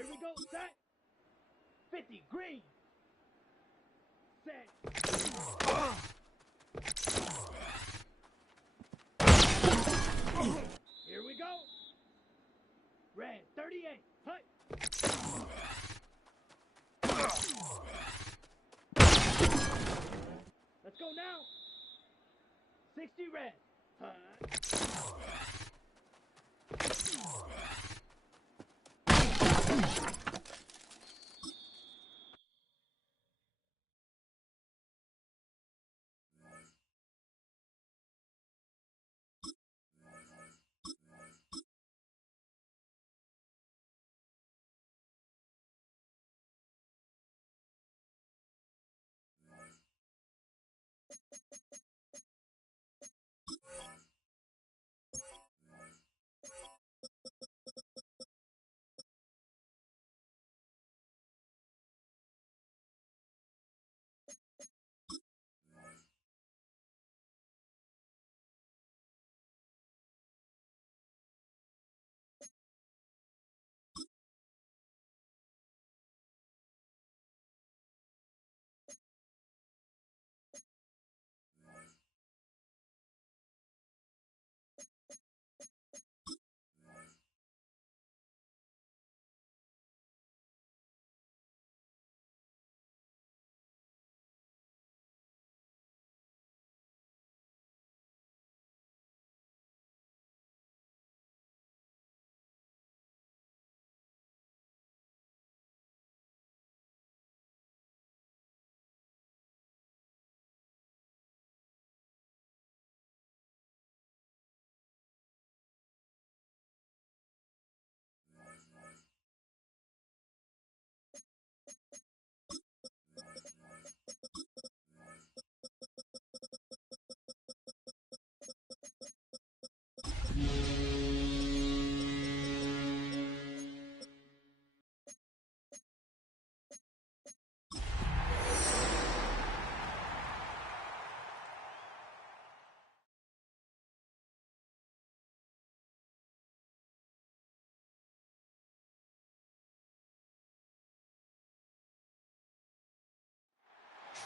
Here we go, set. 50, green. Set. Here we go. Red, 38, hut. Let's go now. 60 red, hut.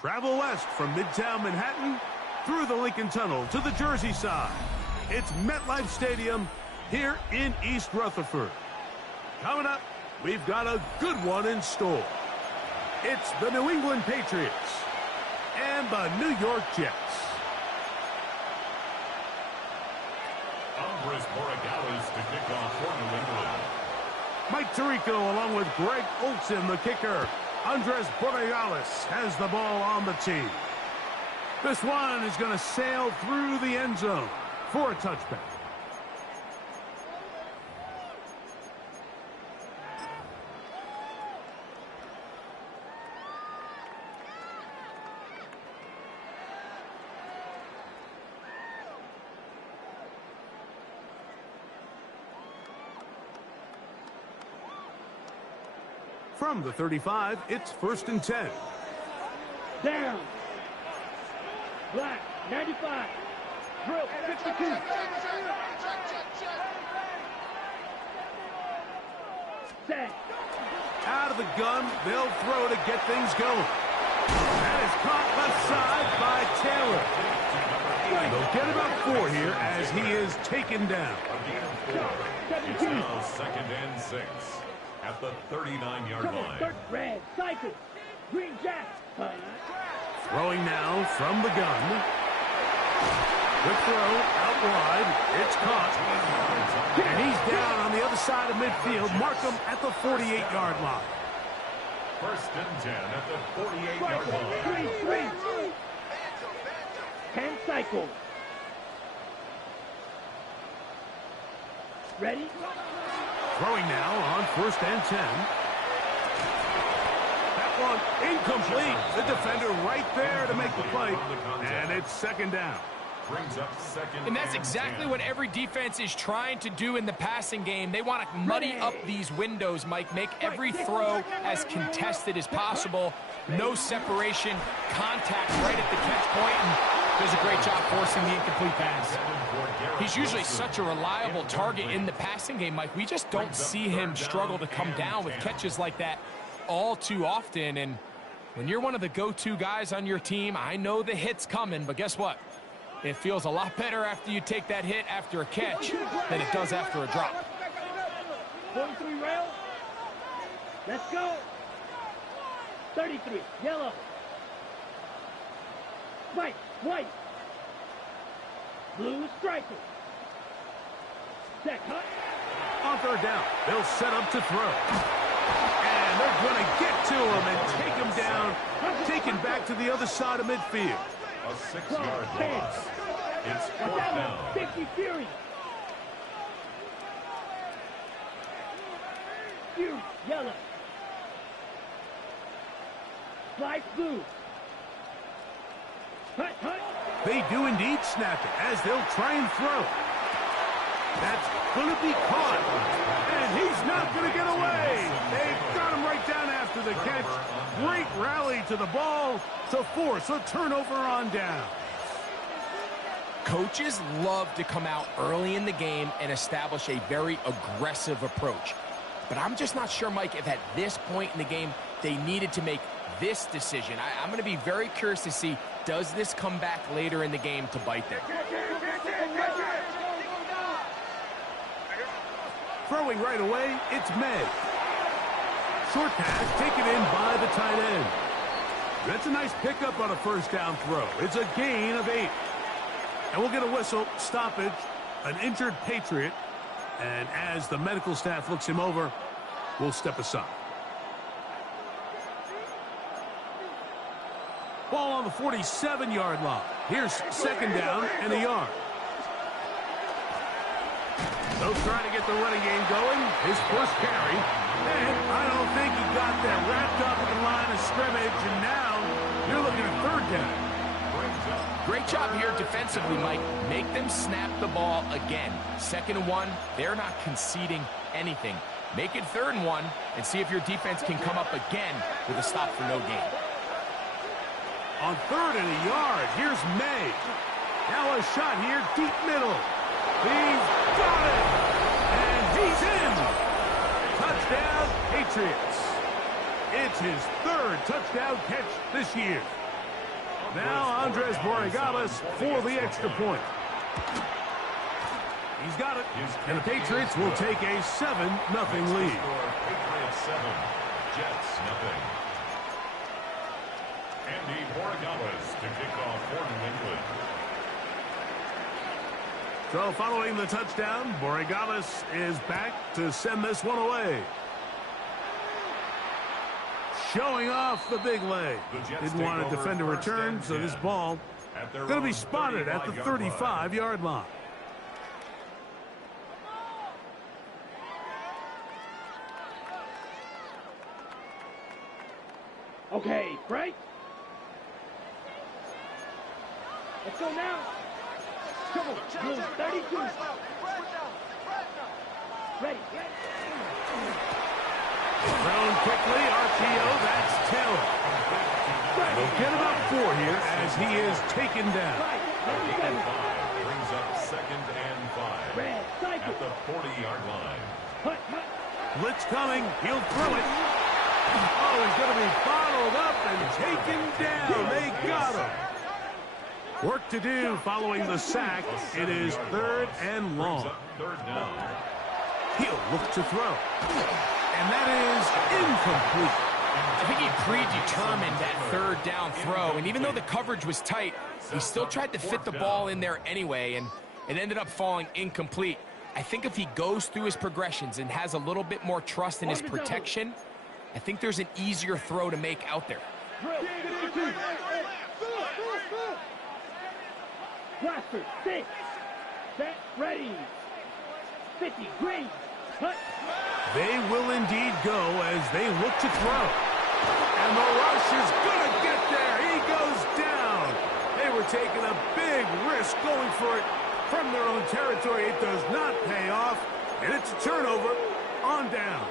Travel west from Midtown Manhattan through the Lincoln Tunnel to the Jersey side. It's MetLife Stadium here in East Rutherford. Coming up, we've got a good one in store. It's the New England Patriots and the New York Jets. Andres Borregales to kick off for New England. Mike Tirico along with Greg Olsen, the kicker. Andres Borregales has the ball on the tee. This one is going to sail through the end zone for a touchback. From the 35, it's 1st and 10. Down. Black, 95. Drill, 52. Set. Out of the gun, they'll throw to get things going. That is caught left side by Taylor. They'll get about 4 here as he is taken down. It's now 2nd and 6 at the 39-yard line. Red, cycle. Green Jack. Throwing now from the gun. Quick throw out wide. It's caught. And he's down on the other side of midfield. Mark him at the 48-yard line. 1st and 10 at the 48-yard line. 3. 10 cycle. Ready? Throwing now on 1st and 10. That one incomplete. The defender right there to make the play. And it's 2nd down. Brings up 2nd. And that's exactly what every defense is trying to do in the passing game. They want to muddy up these windows, Mike. Make every throw as contested as possible. No separation, contact right at the catch point, and Does a great job forcing the incomplete pass. He's usually such a reliable target in the passing game, Mike. We just don't see him struggle to come down with catches like that all too often. And when you're one of the go-to guys on your team, I know the hit's coming, but guess what? It feels a lot better after you take that hit after a catch than it does after a drop. 43 rail. Let's go. 33, yellow. White, white. Blue striker. Set cut. On third down, they'll set up to throw. And they're going to get to him and take him down, taken back to the other side of midfield. A 6-yard loss. It's 4th down. 50 Fury. Fury, yellow. Slide blue. Hut, hut. They do indeed snap it as they'll try and throw. That's going to be caught. And he's not going to get away. They've got him right down after the catch. Great rally to the ball to force a turnover on down. Coaches love to come out early in the game and establish a very aggressive approach. But I'm just not sure, Mike, if at this point in the game they needed to make this decision. I'm going to be very curious to see, does this come back later in the game to bite them? Throwing right away, it's May. Short pass taken in by the tight end. That's a nice pickup on a first down throw. It's a gain of 8. And we'll get a whistle, stoppage, an injured Patriot. And as the medical staff looks him over, we'll step aside. Ball on the 47-yard line. Here's second down and a yard. They'll try to get the running game going. His first carry. And I don't think he got that wrapped up at the line of scrimmage. And now you're looking at third down. Great job here defensively, Mike. Make them snap the ball again. 2nd and 1, they're not conceding anything. Make it 3rd and 1 and see if your defense can come up again with a stop for no gain. On 3rd and a yard, here's May. Now a shot here, deep middle. He's got it! And he's in! Touchdown, Patriots. It's his 3rd touchdown catch this year. Now Andres Borregales for the extra point. He's got it. And the Patriots will take a 7-0 lead. Patriots 7, Jets 0. Andy Borregales to kick off for New England. So following the touchdown, Borregales is back to send this one away. Showing off the big leg. Didn't want to defend a return, so this ball going to be spotted at the 35-yard line. Okay, break. Let's go now. Come on, blue 32. Ready. Thrown quickly, RPO, that's Taylor. They'll get about 4 here as he is taken down. Brings up 2nd and 5 at the 40-yard line. Blitz coming, he'll throw it. Oh, he's going to be bottled up and taken down. They got him. Work to do following the sack. It is 3rd and long. 3rd down. He'll look to throw. And that is incomplete. I think he predetermined that 3rd down throw, and even though the coverage was tight, he still tried to fit the ball in there anyway, and it ended up falling incomplete. I think if he goes through his progressions and has a little bit more trust in his protection, I think there's an easier throw to make out there. Blaster, 6. Set, ready. 50, green. Cut. They will indeed go as they look to throw. And the rush is going to get there. He goes down. They were taking a big risk going for it from their own territory. It does not pay off. And it's a turnover on down.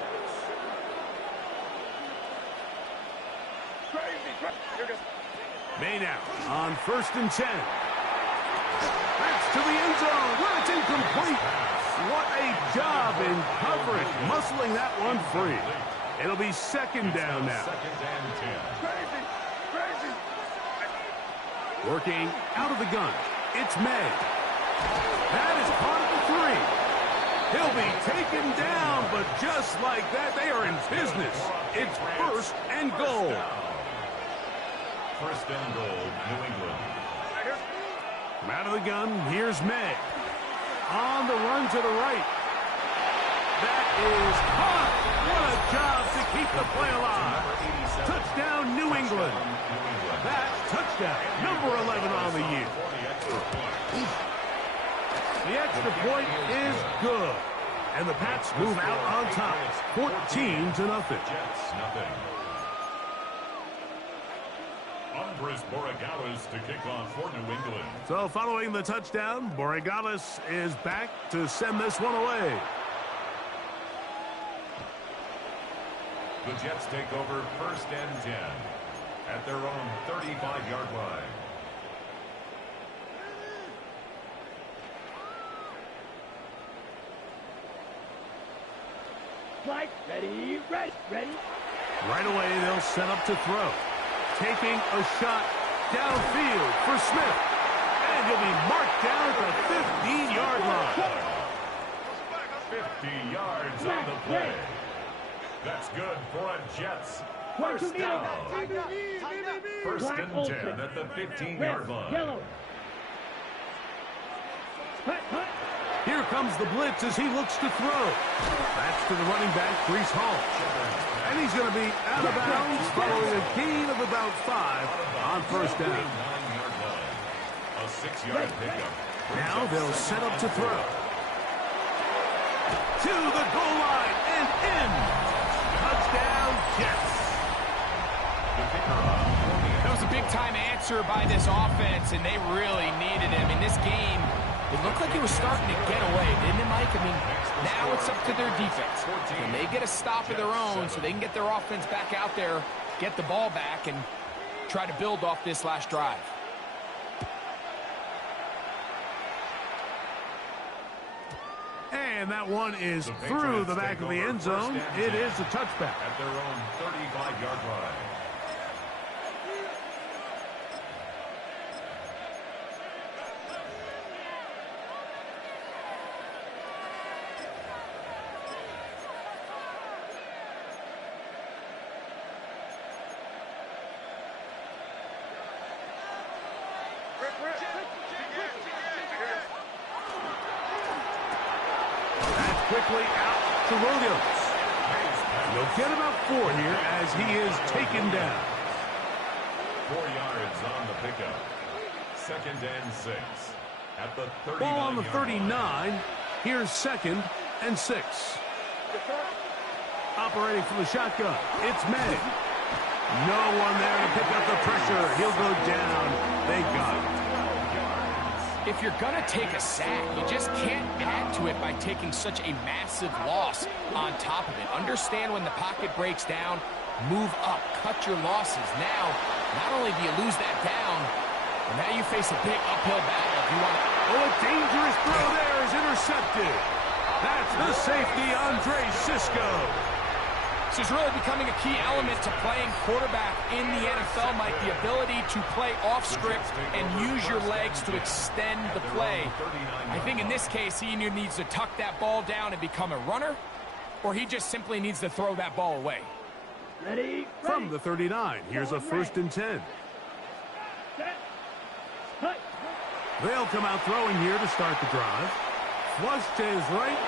May now on 1st and 10. That's to the end zone where it's incomplete. What a job in coverage, muscling that one free. It'll be second down now. Second and 10. Working out of the gun. It's May. That is part of the 3. He'll be taken down, but just like that, they are in business. It's first and goal. First and goal, New England. Out of the gun, here's May. On the run to the right. That is caught. What a job to keep the play alive. Touchdown, New England. That touchdown, number 11 on the year. The extra point is good. And the Pats move out on top, 14-0. Jets, nothing. Andres Borregales to kick off for New England. So following the touchdown, Borregales is back to send this one away. The Jets take over first and 10 at their own 35-yard line. Flight, ready. Right away, they'll set up to throw. Taking a shot downfield for Smith. And he'll be marked down at the 15-yard line. 50 yards on the play. That's good for a Jets first down. First and 10 at the 15-yard line. Yellow. Hut. Here comes the blitz as he looks to throw. That's to the running back, Breece Hall. And he's going to be out of bounds following a gain of about 5 on first down. A 6-yard pickup. Now they'll set up to throw. To the goal line and in. Touchdown, Jets. That was a big-time answer by this offense, and they really needed him. In this game, it looked like it was starting to get away, didn't it, Mike? I mean, now it's up to their defense. Can they get a stop of their own so they can get their offense back out there, get the ball back, and try to build off this last drive? And that one is through the back of the end zone. It is a touchback. At their own 35-yard line. Quickly out to Williams. They'll get about 4 here as he is taken down. 4 yards on the pickup. Second and 6 at the 39. Ball on the 39. Here's second and 6. Operating from the shotgun. It's May. No one there to pick up the pressure. He'll go down. They got it. If you're going to take a sack, you just can't add to it by taking such a massive loss on top of it. Understand when the pocket breaks down, move up, cut your losses. Now, not only do you lose that down, but now you face a big uphill battle if you want to. Oh, a dangerous throw there is intercepted. That's the safety, Andre Cisco. This is really becoming a key element to playing quarterback in the NFL, Mike. The ability to play off script and use your legs to extend the play. I think in this case, he either needs to tuck that ball down and become a runner, or he just simply needs to throw that ball away. Ready. From the 39, here's a first and 10. They'll come out throwing here to start the drive. Flush to his right.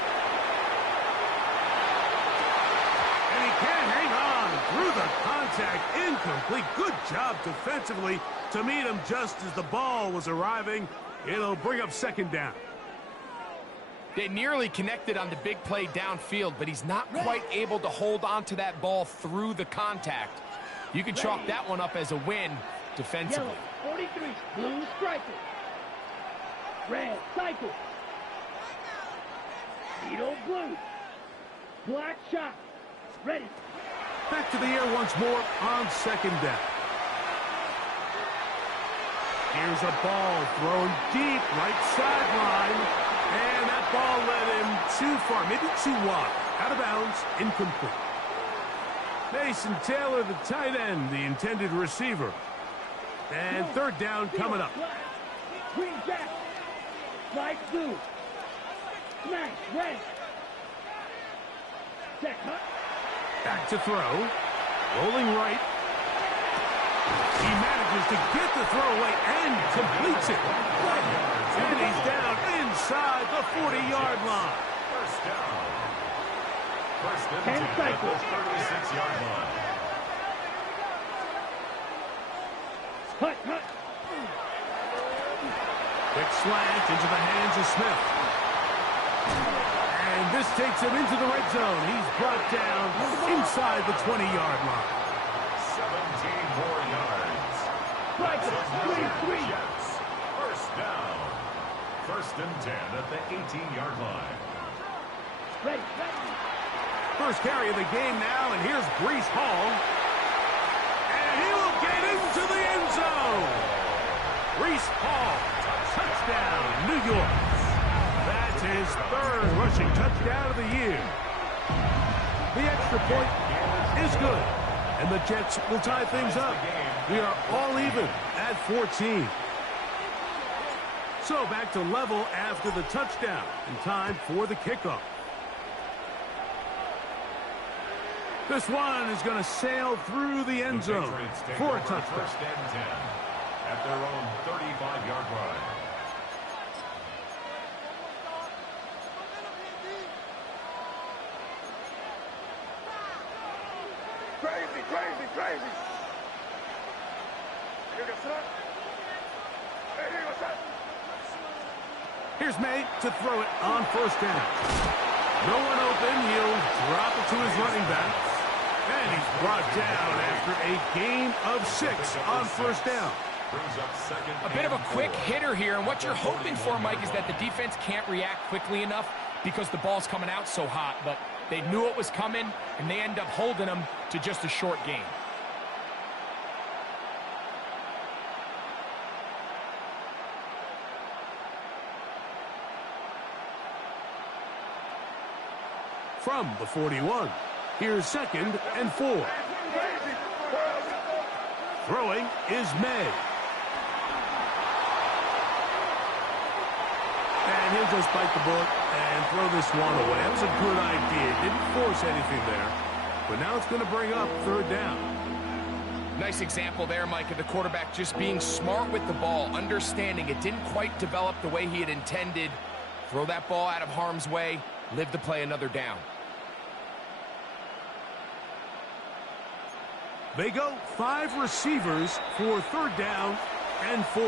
Can't hang on through the contact. Incomplete. Good job defensively to meet him just as the ball was arriving. It'll bring up second down. They nearly connected on the big play downfield, but he's not quite able to hold on to that ball through the contact. You can chalk that one up as a win defensively. Yellow, 43, blue striker. Red, cycle. Needle, blue. Black shot. Ready. Back to the air once more on second down. Here's a ball thrown deep, right sideline. And that ball led him too far, maybe too wide. Out of bounds, incomplete. Mason Taylor, the tight end, the intended receiver. And third down coming up. Green jack. Slide blue. Smash red. Jack cut. Back to throw. Rolling right. He manages to get the throw away and completes it. And he's down inside the 40-yard line. First down. First and 10 10 at cycles. the 36-yard line. Cut, cut. Quick slant into the hands of Smith. And this takes him into the red zone. He's brought down inside the 20-yard line. 17 more yards. Right, three. Jets. First down. First and 10 at the 18-yard line. Ready, ready. First carry of the game now, and here's Breece Hall. And he will get into the end zone. Breece Hall, touchdown, New York. That's his third rushing touchdown of the year. The extra point is good, and the Jets will tie things up. We are all even at 14. So back to level after the touchdown, and time for the kickoff. This one is going to sail through the end zone for a touchdown. First and 10 at their own 35-yard line. Crazy. Here's May to throw it on first down. No one open. He'll drop it to his running back. And he's brought down after a gain of 6 on first down. A bit of a quick hitter here, and what you're hoping for, Mike, is that the defense can't react quickly enough because the ball's coming out so hot, but they knew it was coming, and they end up holding them to just a short gain. From the 41, here's 2nd and 4. Throwing is May. And he'll just bite the bullet and throw this one away. That was a good idea. Didn't force anything there. But now it's going to bring up third down. Nice example there, Mike, of the quarterback just being smart with the ball, understanding it didn't quite develop the way he had intended. Throw that ball out of harm's way, live to play another down. They go 5 receivers for third down and 4.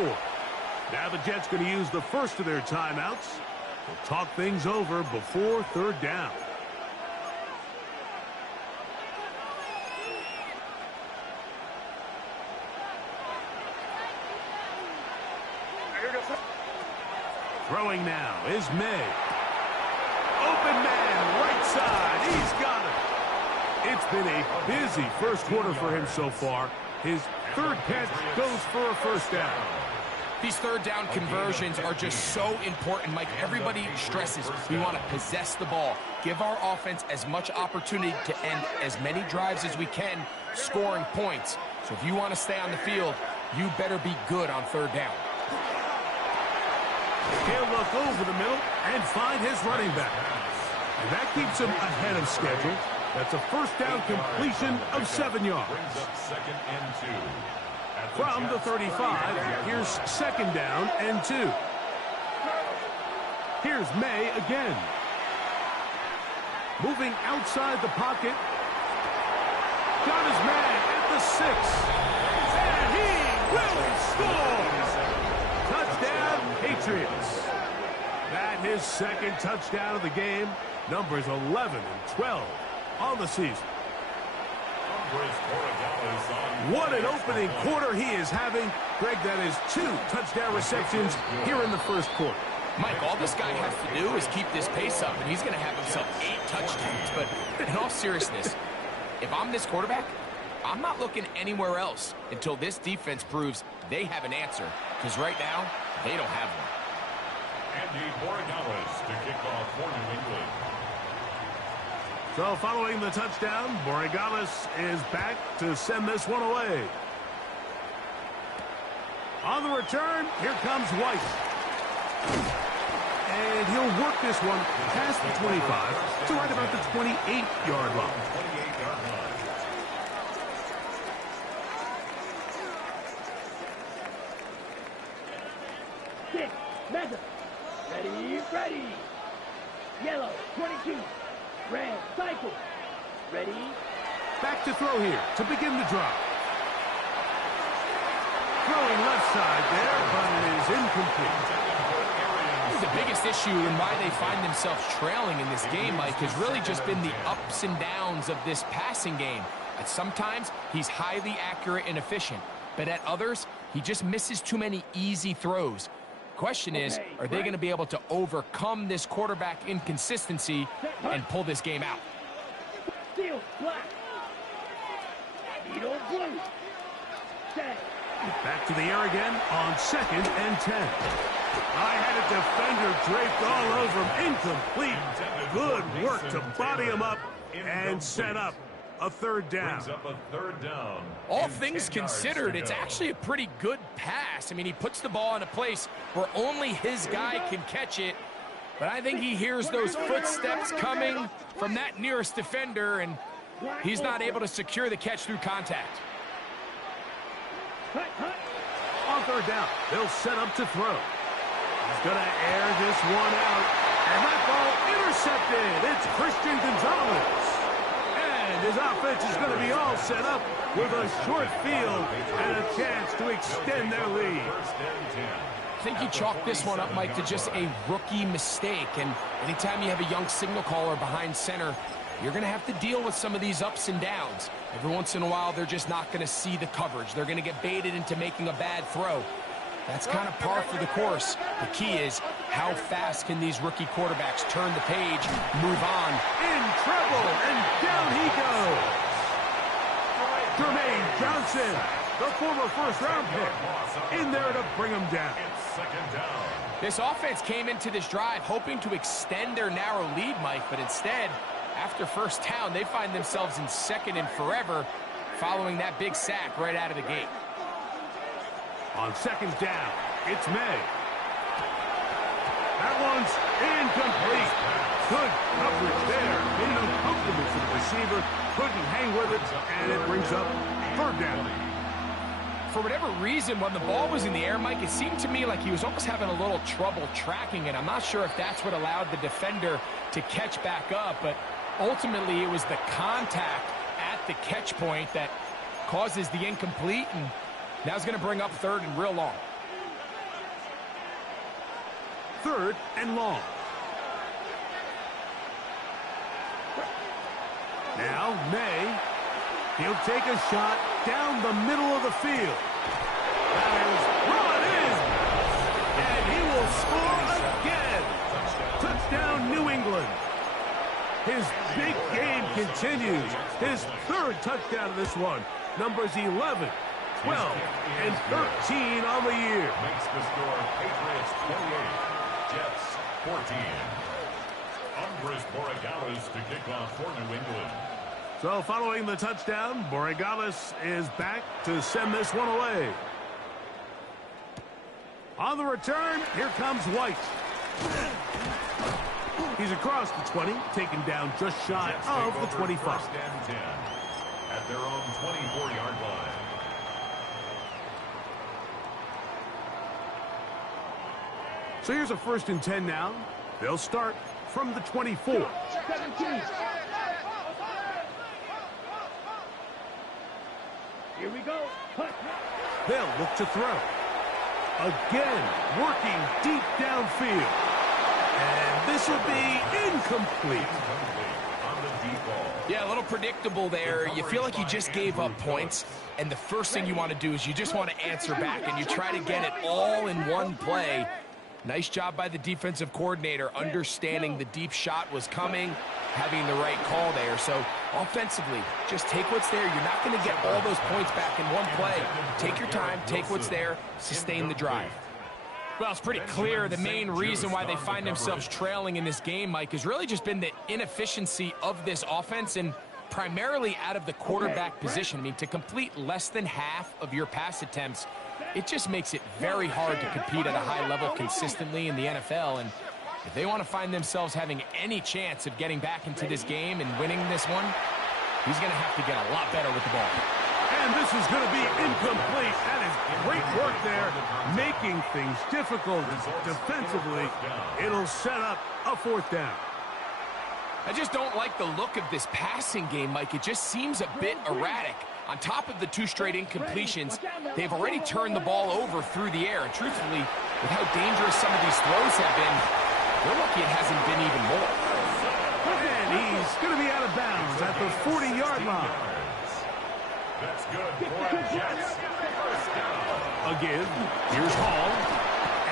Now the Jets going to use the first of their timeouts. They'll talk things over before third down. Throwing now is May. Open man, right side. He's got it. It's been a busy first quarter for him so far. His third catch goes for a first down. These third down conversions are just so important, Mike. Everybody stresses we want to possess the ball, give our offense as much opportunity to end as many drives as we can, scoring points. So if you want to stay on the field, you better be good on third down. He'll look over the middle and find his running back. And that keeps him ahead of schedule. That's a first down completion of 7 yards. From the 35, here's 2nd down and 2. Here's May again. Moving outside the pocket. Got his man at the 6. And he will score! Touchdown, Patriots. That his 2nd touchdown of the game. Numbers 11 and 12 on the season. What an opening quarter he is having. Greg, that is 2 touchdown receptions here in the first quarter. Mike, all this guy has to do is keep this pace up, and he's going to have himself 8 touchdowns. But in all seriousness, if I'm this quarterback, I'm not looking anywhere else until this defense proves they have an answer, because right now, they don't have one. Andy Borregales to kick off for New England. So following the touchdown, Borregales is back to send this one away. On the return, here comes White. And he'll work this one past the 25 to right about the 28-yard line. 28-yard line. Six, Meza. Ready, ready. Yellow, 22. Red, cycle. Ready. Back to throw here to begin the drive. Throwing left side there, but it is incomplete. The biggest issue and why they find themselves trailing in this game, Mike, has really just been the ups and downs of this passing game. At sometimes, he's highly accurate and efficient, but at others, he just misses too many easy throws. Question is, are they going to be able to overcome this quarterback inconsistency and pull this game out? Steel, black. Needle, blue. Set. Back to the air again on 2nd and 10. I had a defender draped all over him. Incomplete. Good work to body him up and set up a third down. Brings up a third down. All things considered, it's actually a pretty good pass. I mean, he puts the ball in a place where only his guy can catch it. But I think he hears those footsteps coming from that nearest defender, and he's not able to secure the catch through contact. On third down, they'll set up to throw. He's going to air this one out. And that ball intercepted. It's Christian Gonzalez. And his offense is going to be all set up with a short field and a chance to extend their lead. I think you chalk this one up, Mike, to just a rookie mistake. And anytime you have a young signal caller behind center, you're going to have to deal with some of these ups and downs. Every once in a while, they're just not going to see the coverage. They're going to get baited into making a bad throw. That's kind of par for the course. The key is, how fast can these rookie quarterbacks turn the page, move on? In trouble, and down he goes. Jermaine Johnson, the former first-round pick, in there to bring him down. It's second down. This offense came into this drive hoping to extend their narrow lead, Mike, but instead, after first down, they find themselves in 2nd and forever following that big sack right out of the gate. On 2nd down, it's May. That one's incomplete. Good coverage there. Made it uncomfortable for the receiver. Couldn't hang with it, and it brings up 3rd down. For whatever reason, when the ball was in the air, Mike, it seemed to me like he was almost having a little trouble tracking it. I'm not sure if that's what allowed the defender to catch back up, but ultimately it was the contact at the catch point that causes the incomplete, and now it's going to bring up 3rd and real long. 3rd and long. Now, May, he'll take a shot down the middle of the field. That is brought in, and he will score again. Touchdown, New England. His big game continues. His 3rd touchdown of this one. Numbers 11, 12, and 13 on the year. Makes the score Patriots 28, Jets 14. Andres Borregales to kick off for New England. So following the touchdown, Borregales is back to send this one away. On the return, here comes White. He's across the 20, taken down just shy of the 25. 1st and 10 at their own 24-yard line. So here's a 1st and 10 now. They'll start from the 24. 17. Here we go. They'll look to throw. Again, working deep downfield. And this will be incomplete. On the deep ball. Yeah, a little predictable there. You feel like you just gave up points, and the first thing you want to do is you just want to answer back, and you try to get it all in one play. Nice job by the defensive coordinator, understanding the deep shot was coming, having the right call there. So offensively, just take what's there. You're not going to get all those points back in one play. Take your time, take what's there, sustain the drive. Well, it's pretty clear the main reason why they find themselves trailing in this game, Mike, has really just been the inefficiency of this offense and primarily out of the quarterback position. I mean, to complete less than half of your pass attempts, it just makes it very hard to compete at a high level consistently in the NFL. And if they want to find themselves having any chance of getting back into this game and winning this one, he's going to have to get a lot better with the ball. And this is going to be incomplete. That is great work there, making things difficult defensively. It'll set up a 4th down. I just don't like the look of this passing game, Mike. It just seems a bit erratic. On top of the 2 straight incompletions, they've already turned the ball over through the air. And truthfully, with how dangerous some of these throws have been, they're lucky it hasn't been even more. And he's going to be out of bounds at the 40-yard line. That's good for the Jets. First down. Again, here's Hall.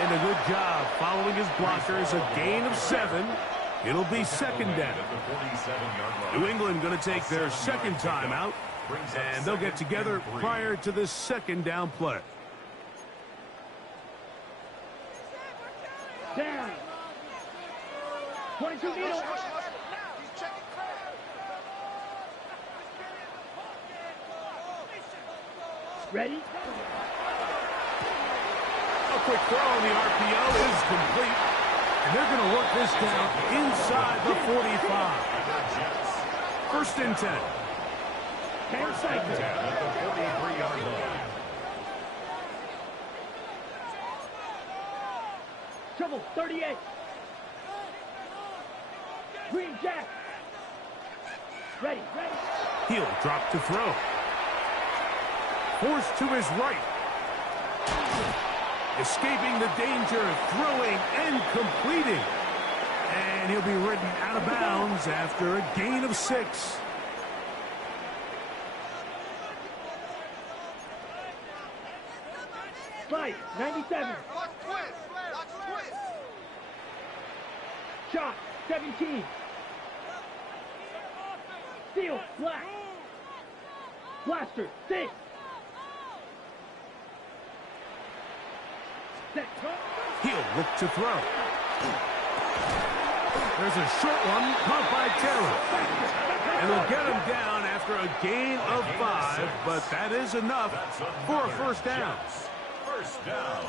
And a good job following his blockers. A gain of 7. It'll be 2nd down. New England going to take their 2nd time out. And they'll get together prior to this 2nd down play. Down. 22 Needle. Ready? A quick throw on the RPO is complete. And they're going to work this down inside the 45. 1st and 10. 10 seconds. At the 43-yard line. Trouble, 38. Green Jack. Ready. He'll drop to throw. Forced to his right. Escaping the danger, throwing and completing. And he'll be ridden out of bounds after a gain of 6. Fight, 97. Shot, 17. Steal, black. Blaster, 6. Set. He'll look to throw. There's a short one caught by Taylor. And he'll get him down after a gain of 5, but that is enough for a 1st down. First down.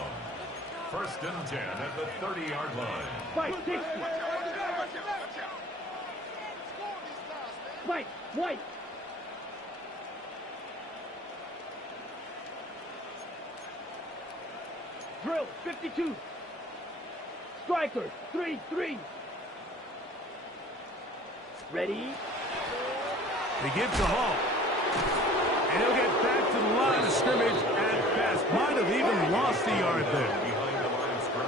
1st and 10 at the 30-yard line. Fight, 60. Fight, White. Drill, 52. Striker, 3-3. Ready? He gives to Hall. And he'll get back to the line of scrimmage at best. Might have even lost the yard there.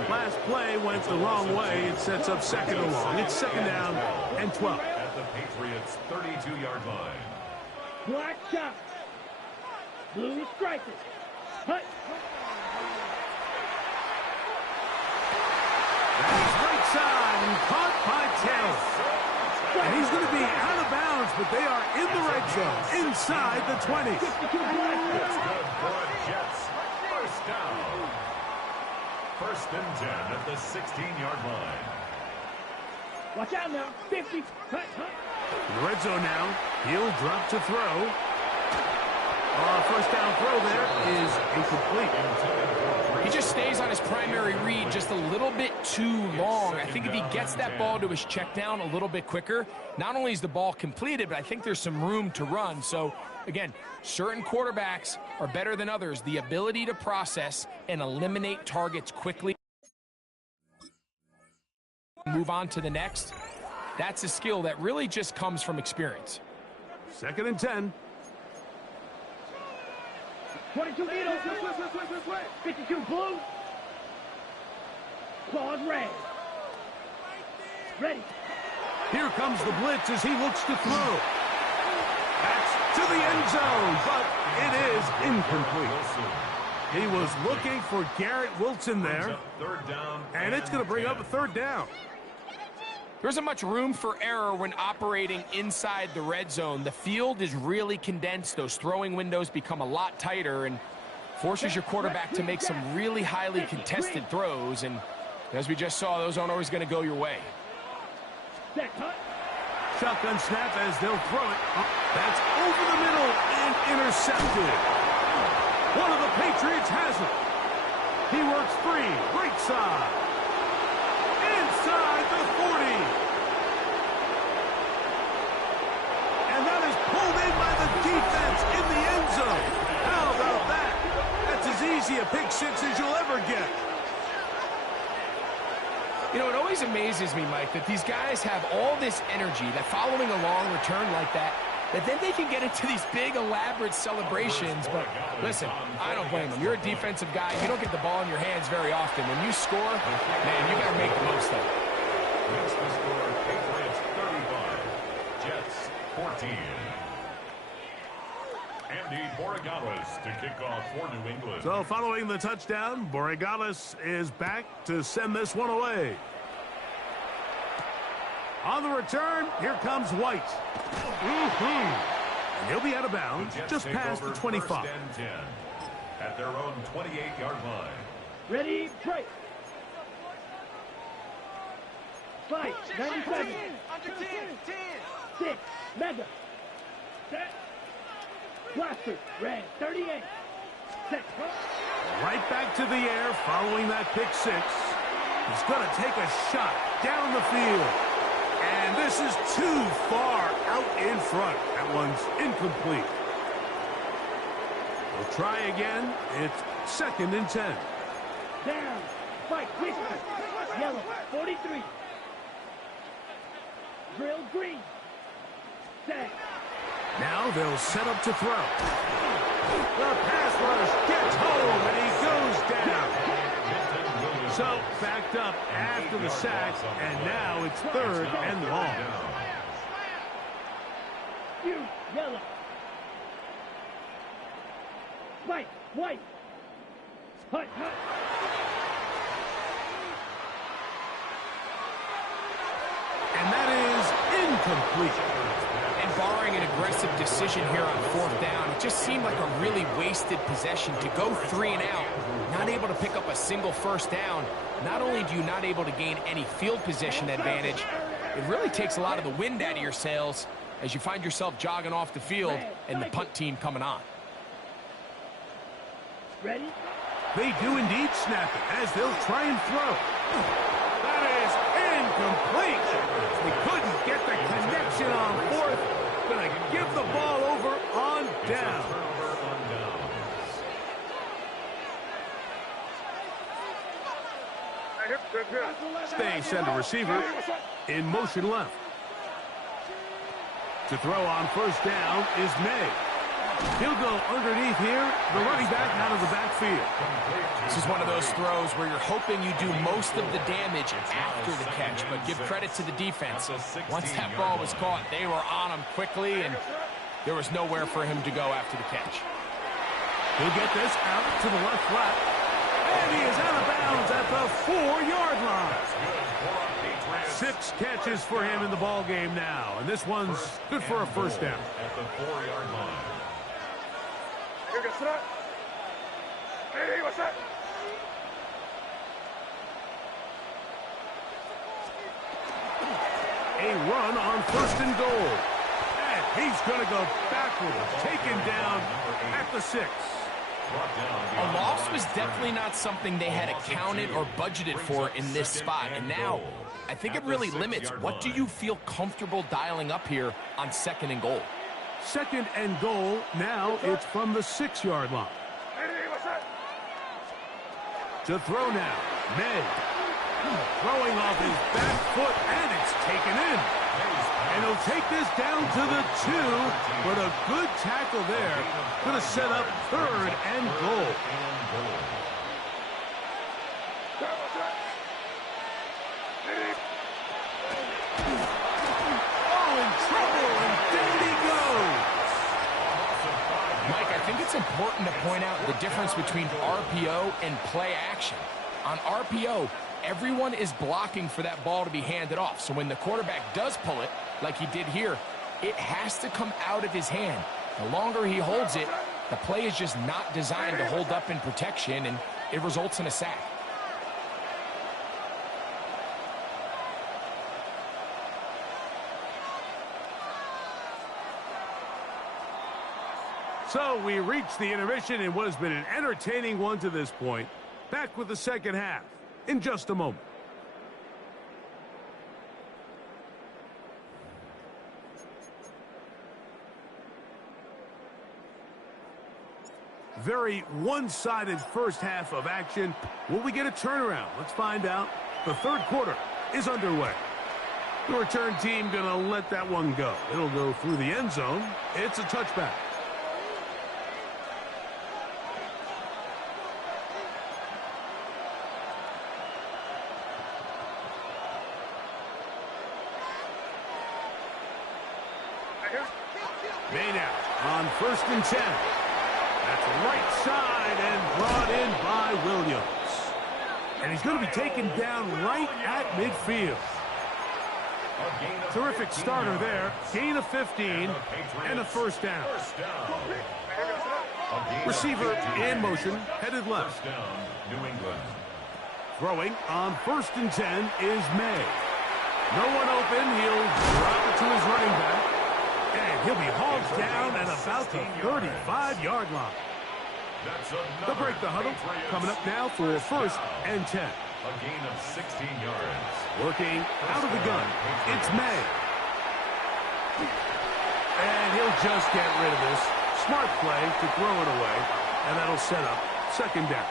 Last play went the wrong way. It sets up 2nd and long. It's 2nd down and 12. At the Patriots' 32-yard line. Black shot. Blue striker. Hut. That's right side and caught by Taylor. And he's going to be out of bounds, but they are in the red zone, inside the 20. That's good for the Jets. First down. 1st and 10 at the 16-yard line. Watch out now. 50. Hut. In the red zone now. He'll drop to throw. 1st down throw there is incomplete. He just stays on his primary read just a little bit too long. I think if he gets that ball to his check down a little bit quicker, not only is the ball completed, but I think there's some room to run. So, again, certain quarterbacks are better than others. The ability to process and eliminate targets quickly, move on to the next, that's a skill that really just comes from experience. 2nd and 10. 22 Needle. 52 blue. Claws red. Ready. Here comes the blitz as he looks to throw. That's to the end zone, but it is incomplete. He was looking for Garrett Wilson there. Third down. And it's going to bring up a third down. There isn't much room for error when operating inside the red zone. The field is really condensed. Those throwing windows become a lot tighter and forces your quarterback to make some really highly contested throws. And as we just saw, those aren't always going to go your way. Shotgun snap as they'll throw it. That's over the middle and intercepted. One of the Patriots has it. He works free, right side. Inside the 40. And that is pulled in by the defense in the end zone. How about that? That's as easy a pick six as you'll ever get. You know, it always amazes me, Mike, that these guys have all this energy, that following a long return like that then they can get into these big, elaborate celebrations. But listen, I don't blame them. You're a defensive guy. You don't get the ball in your hands very often. When you score, man, you got to make the most of it. That's the score. Patriots 35, Jets 14. Andy Borregales to kick off for New England. So following the touchdown, Borregales is back to send this one away. On the return, here comes White. And he'll be out of bounds just past the 25. First and 10 at their own 28-yard line. Ready, break. 5, 97. Under 10. 6, mega. Set. Blaster, red, 38. Set. Right back to the air following that pick six. He's going to take a shot down the field. And this is too far out in front. That one's incomplete. We'll try again. It's second and 10. Down. Fight, quick. Yellow, 43. Drill, green. Set. Now they'll set up to throw. The pass rush gets home, and he goes down. So backed up after the sack, and now it's third and long. You, yellow. Fight, white. Hut, hut. And that is incomplete. And barring an aggressive decision here on fourth down, it just seemed like a really wasted possession to go 3 and out, not able to pick up a single first down. Not only do you not able to gain any field position advantage, it really takes a lot of the wind out of your sails as you find yourself jogging off the field and the punt team coming on. Ready? They do indeed snap it as they'll try and throw. That is incomplete. They couldn't get the connection on fourth. Going to give the ball over on down. They send a receiver in motion left. To throw on first down is May. He'll go underneath here, the running back out of the backfield. This is one of those throws where you're hoping you do most of the damage after the catch, but give credit to the defense. Once that ball was caught, they were on him quickly, and there was nowhere for him to go after the catch. He'll get this out to the left flat, and he is out of bounds at the 4-yard line. 6 catches for him in the ball game now, and this one's good for a first down. At the 4-yard line. Hey, what's that? A run on first and goal. And he's going to go backwards, taken down at the 6. A loss was definitely not something they had accounted or budgeted for in this spot. And now, I think it really limits what do you feel comfortable dialing up here on second and goal. Second and goal, now it's from the 6-yard line. Hey, what's that? To throw now, May. Throwing off his back foot, and it's taken in. And he'll take this down to the 2, but a good tackle there. Going to set up third and goal. important to point out the difference between RPO and play action. On RPO, everyone is blocking for that ball to be handed off. So when the quarterback does pull it, like he did here, it has to come out of his hand. The longer he holds it, the play is just not designed to hold up in protection, and it results in a sack. So we reach the intermission in what has been an entertaining one to this point. Back with the second half in just a moment. Very one-sided first half of action. Will we get a turnaround? Let's find out. The third quarter is underway. The return team going to let that one go. It'll go through the end zone. It's a touchback. May now on 1st and 10. That's right side and brought in by Williams. And he's going to be taken down right at midfield. Terrific starter there. Gain of 15 and a first down. Receiver in motion, headed left. Throwing on 1st and 10 is May. No one open. He'll drop it to his running back. And he'll be hauled down at about the 35-yard line. They'll break the huddle. Coming up now for 1st and 10. A gain of 16 yards. Working out of the gun. It's May. And he'll just get rid of this. Smart play to throw it away. And that'll set up 2nd down.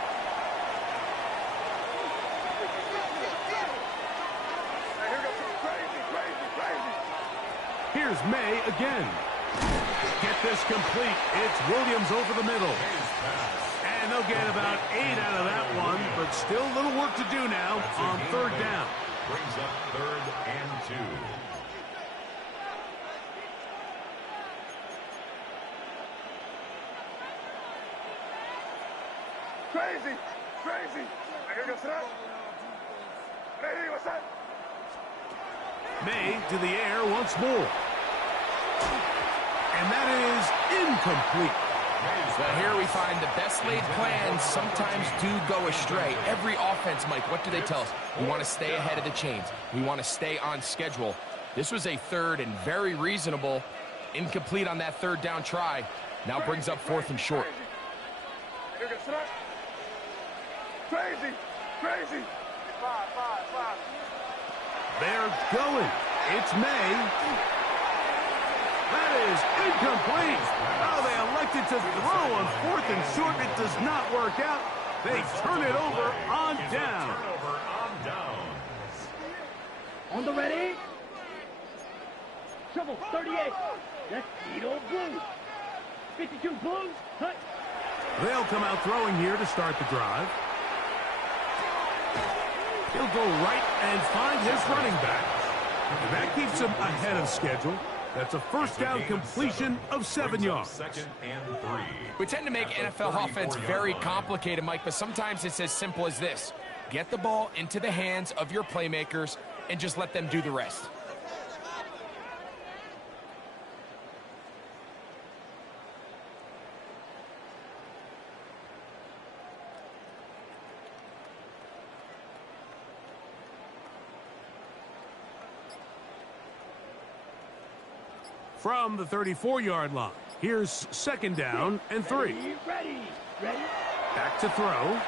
Here's May again. Get this complete. It's Williams over the middle. And they'll get about 8 out of that one, but still a little work to do now on 3rd down. Brings up 3rd and 2. Crazy! Crazy! Here goes that. Hey, what's that? May to the air once more. And that is incomplete. Well, here we find the best laid plans sometimes do go astray. Every offense, Mike, what do they tell us? We want to stay ahead of the chains. We want to stay on schedule. This was a 3rd and very reasonable. Incomplete on that 3rd down try. Now brings up 4th and short. Here goes that. Crazy! Crazy! 5. They're going. It's May. That is incomplete. Oh, they elected to throw on 4th and short. It does not work out. They turn it over on down. Turnover on downs. On the ready. Trouble, 38. That's Edo Blue. 52 Blues. Hut. They'll come out throwing here to start the drive. He'll go right and find his running back. And that keeps him ahead of schedule. That's a 1st down completion of 7 yards. 2nd and 3. We tend to make NFL offense very complicated, Mike, but sometimes it's as simple as this. Get the ball into the hands of your playmakers and just let them do the rest. From the 34-yard line, here's 2nd down and 3. Ready. Back to throw.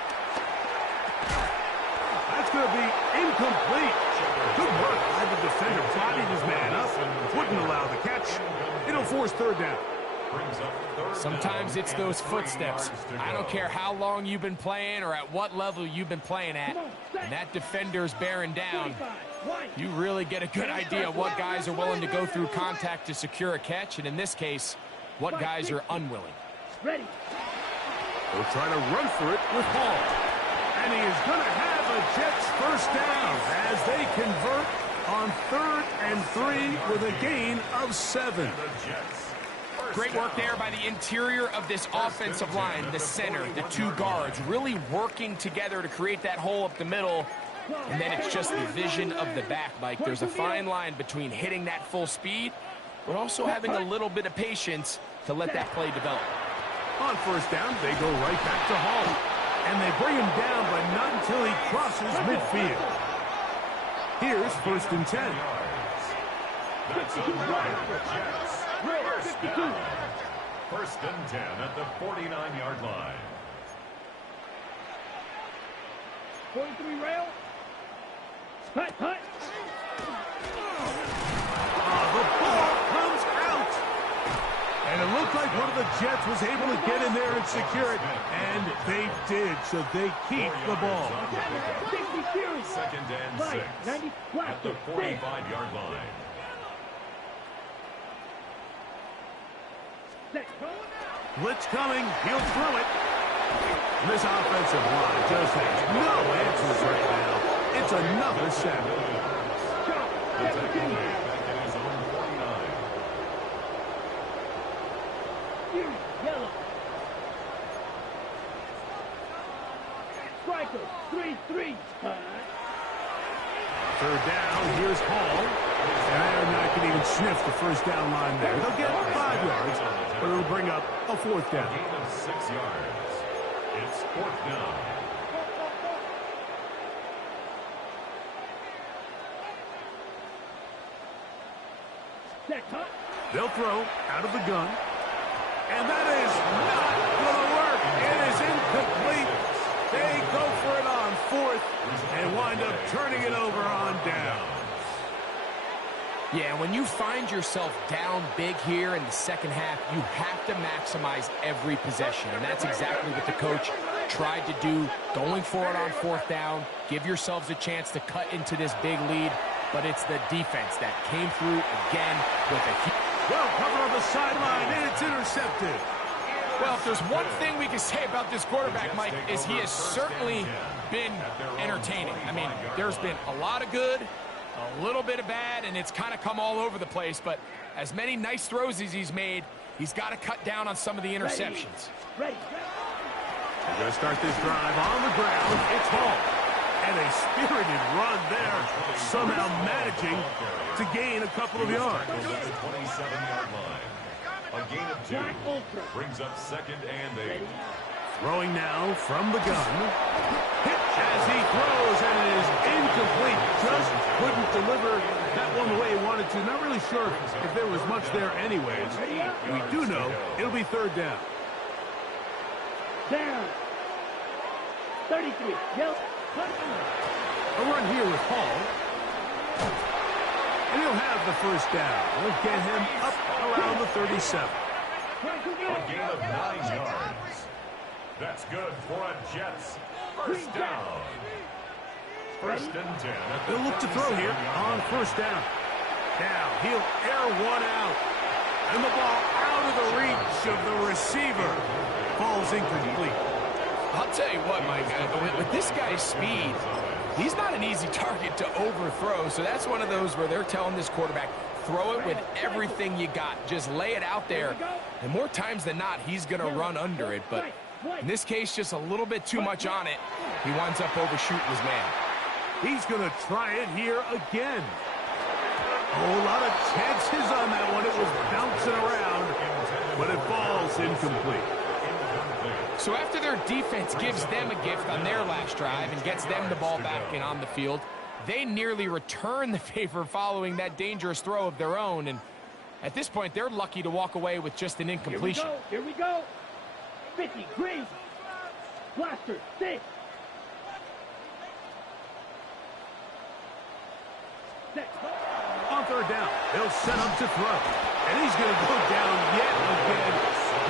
That's going to be incomplete. Good work by the defender. Bodied his man up. Wouldn't allow the catch. It'll force 3rd down. Sometimes it's those footsteps. I don't care how long you've been playing or at what level you've been playing at. And that defender's bearing down. You really get a good idea of what guys are willing to go through contact to secure a catch, and in this case, what guys are unwilling. Ready. They'll try to run for it with Hall. And he is going to have a Jets 1st down as they convert on 3rd and 3 with a gain of 7. The Jets. Great work there by the interior of this offensive line, the center, the two guards, really working together to create that hole up the middle. And then it's just the vision of the back, Mike. There's a fine line between hitting that full speed, but also having a little bit of patience to let that play develop. On first down, they go right back to Hall. And they bring him down, but not until he crosses midfield. Here's 1st and 10. That's a run for Jets. First down. 1st and 10 at the 49-yard line. 43 rail. Hut, hut. The ball comes out. And it looked like one of the Jets was able to get in there and secure it. And they did, so they keep the ball. 2nd and 6 at the 45-yard line. Blitz coming. He'll throw it. This offensive line just has no answers right now. It's another sack. Back in his own 49. Yellow. Striker, 3-3. 3rd down, here's Hall. And they're not going to even sniff the first down line there. They'll get 5 yards, but it'll bring up a 4th down. Gain of 6 yards. It's 4th down. They'll throw out of the gun. And that is not going to work. It is incomplete. They go for it on 4th and wind up turning it over on down. Yeah, when you find yourself down big here in the second half, you have to maximize every possession. And that's exactly what the coach tried to do, going for it on 4th down. Give yourselves a chance to cut into this big lead. But it's the defense that came through again with a huge... Well, cover on the sideline, and it's intercepted. Well, if there's one thing we can say about this quarterback, Mike, is he has certainly been entertaining. I mean, there's been a lot of good, a little bit of bad, and it's kind of come all over the place. But as many nice throws as he's made, he's got to cut down on some of the interceptions. They're going to start this drive on the ground. It's Hall. And a spirited run there, somehow managing to gain a couple of yards. At the 27-yard line. A gain of 2 brings up 2nd and 8. Throwing now from the gun. Hit as he throws, and it is incomplete. Just couldn't deliver that one the way he wanted to. Not really sure if there was much there anyways. We do know it'll be 3rd down. Down. 33. Yep. A run here with Hall. And he'll have the 1st down. We'll get him up around the 37. A gain of 9 yards. That's good for a Jets. 1st down. 1st and 10. He'll look to throw here on 1st down. Now he'll air one out. And the ball out of the reach of the receiver. Falls incomplete. I'll tell you what, Mike, with this guy's speed, he's not an easy target to overthrow. So that's one of those where they're telling this quarterback, throw it with everything you got. Just lay it out there. And more times than not, he's going to run under it. But in this case, just a little bit too much on it. He winds up overshooting his man. He's going to try it here again. A whole lot of chances on that one. It was bouncing around, but it falls incomplete. So after their defense gives them a gift on their last drive and gets them the ball back and on the field, they nearly return the favor following that dangerous throw of their own. And at this point, they're lucky to walk away with just an incompletion. Here we go. 50, Green. Blaster, 6. On 3rd down, they'll set up to throw. And he's going to go down yet again.